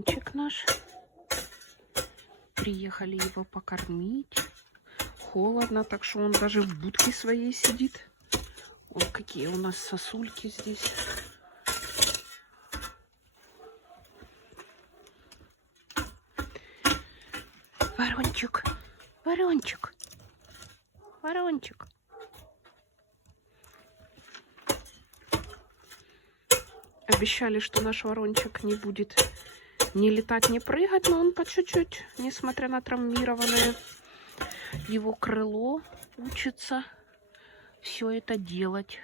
Вороончик наш. Приехали его покормить. Холодно, так что он даже в будке своей сидит. Вот какие у нас сосульки здесь. Ворончик, Ворончик, Ворончик. Обещали, что наш Ворончик не будет ни летать, ни прыгать, но он по чуть-чуть, несмотря на травмированное его крыло, учится все это делать.